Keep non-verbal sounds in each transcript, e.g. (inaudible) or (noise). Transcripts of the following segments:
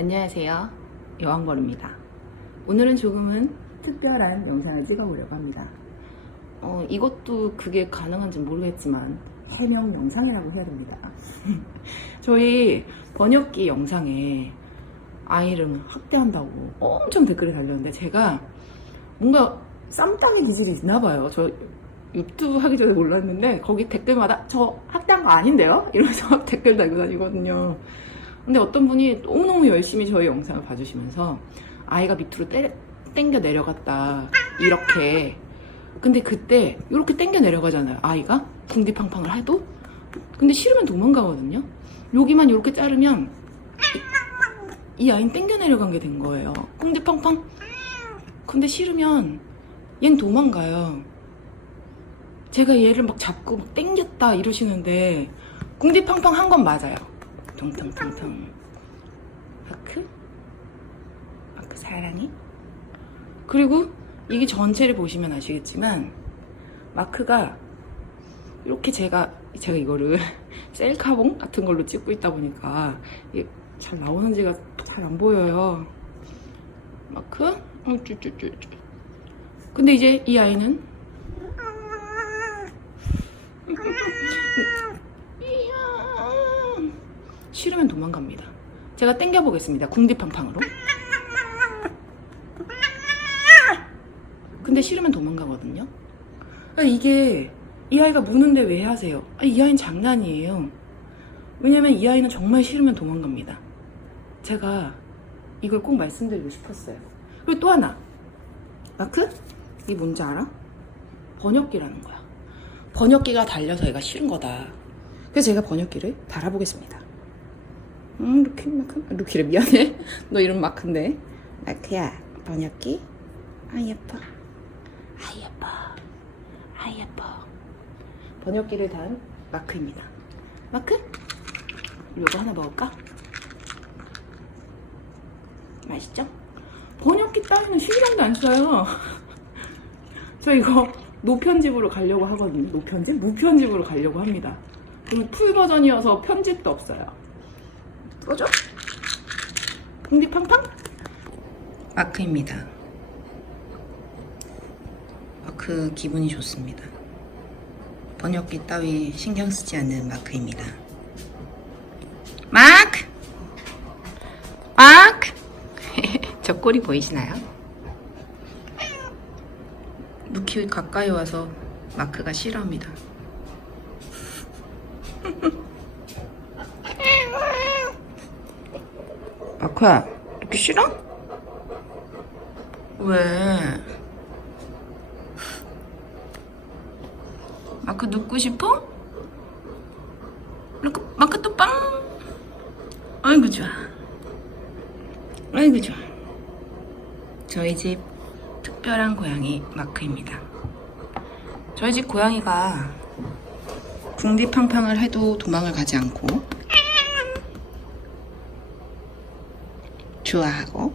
안녕하세요. 여왕벌입니다. 오늘은 조금은 특별한 영상을 찍어보려고 합니다. 어, 이것도 그게 가능한지 모르겠지만 해명 영상이라고 해야 됩니다. (laughs) 저희 번역기 영상에 아이를 학대한다고 엄청 댓글이 달렸는데 제가 뭔가 쌈땅의 기질이 있나 봐요. 저 유튜브 하기 전에 몰랐는데 거기 댓글마다 저 학대한 거 아닌데요? 이러면서 막 (laughs) 댓글 달고 다니거든요. 근데 어떤 분이 너무너무 열심히 저희 영상을 봐주시면서 아이가 밑으로 때, 땡겨 내려갔다 이렇게. 근데 그때 이렇게 땡겨 내려가잖아요 아이가. 궁디팡팡을 해도. 근데 싫으면 도망가거든요. 여기만 이렇게 자르면 이, 이 아이는 땡겨 내려간 게 된 거예요. 궁디팡팡. 근데 싫으면 얜 도망가요. 제가 얘를 막 잡고 막 땡겼다 이러시는데 궁디팡팡 한 건 맞아요 퉁퉁퉁퉁 마크? 마크 사랑해? 그리고 이게 전체를 보시면 아시겠지만 마크가 이렇게 제가 제가 이거를 (laughs) 셀카봉 같은 걸로 찍고 있다 보니까 이게 잘 나오는지가 잘 안 보여요. 마크? 어 쭈쭈쭈쭈. 근데 이제 이 아이는. (laughs) (laughs) 싫으면 도망갑니다. 제가 땡겨보겠습니다. 궁디팡팡으로. 근데 싫으면 도망가거든요. 아, 이게 이 아이가 무는데 왜 하세요? 아, 이 아이는 장난이에요. 왜냐면 이 아이는 정말 싫으면 도망갑니다. 제가 이걸 꼭 말씀드리고 싶었어요. 그리고 또 하나. 마크? 이게 뭔지 알아? 번역기라는 거야. 번역기가 달려서 얘가 싫은 거다. 그래서 제가 번역기를 달아보겠습니다. 음, 루키, 마크. 루키를 미안해. (laughs) 너 이름 마크인데. 마크야, 번역기. 아, 예뻐. 아, 예뻐. 아, 예뻐. 번역기를 단 마크입니다. 마크? 이거 하나 먹을까? 맛있죠? 번역기 따위는 신경도 안 써요. (laughs) 저 이거 노편집으로 가려고 하거든요. 노편집? 무편집으로 가려고 합니다. 그리고 풀 버전이어서 편집도 없어요. 꺼져? 궁디팡팡? 마크입니다. 마크 기분이 좋습니다. 번역기 따위 신경 쓰지 않는 마크입니다. 마크! 마크! (laughs) 저 꼴이 보이시나요? 루키 가까이 와서 마크가 싫어합니다. 마크야, 루키 싫어? 왜? 마크 눕고 싶어? 마크, 마크 또 빵! 아이고 좋아. 아이고 좋아. 저희 집 특별한 고양이 마크입니다. 저희 집 고양이가 궁디팡팡을 해도 도망을 가지 않고 좋아하고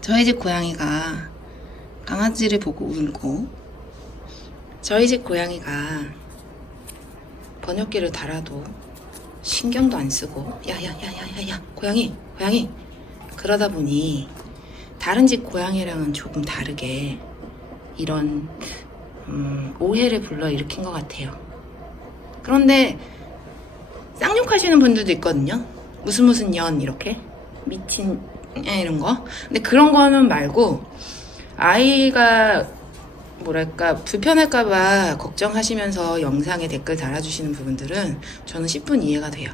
저희 집 고양이가 강아지를 보고 울고 저희 집 고양이가 번역기를 달아도 신경도 안 쓰고 야야야야야야 고양이 고양이 그러다 보니 다른 집 고양이랑은 조금 다르게 이런 음, 오해를 불러일으킨 것 같아요. 그런데 쌍욕하시는 분들도 있거든요. 무슨 무슨 년 이렇게 미친 애 이런 거. 근데 그런 거는 말고 아이가 뭐랄까 불편할까봐 걱정하시면서 영상에 댓글 달아주시는 부분들은 저는 10분 이해가 돼요.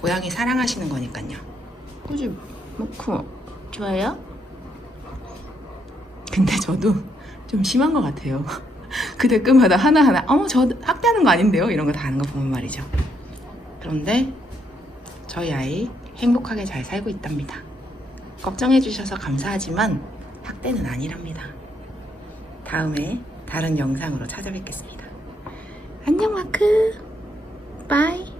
고양이 사랑하시는 거니까요. 꾸지 먹고 좋아요? 근데 저도 좀 심한 것 같아요. (laughs) 그 댓글마다 하나하나 어머 저 학대하는 거 아닌데요? 이런 거 다 하는 거 보면 말이죠. 그런데 저희 아이 행복하게 잘 살고 있답니다. 걱정해 주셔서 감사하지만 학대는 아니랍니다. 다음에 다른 영상으로 찾아뵙겠습니다. 안녕 마크. 바이.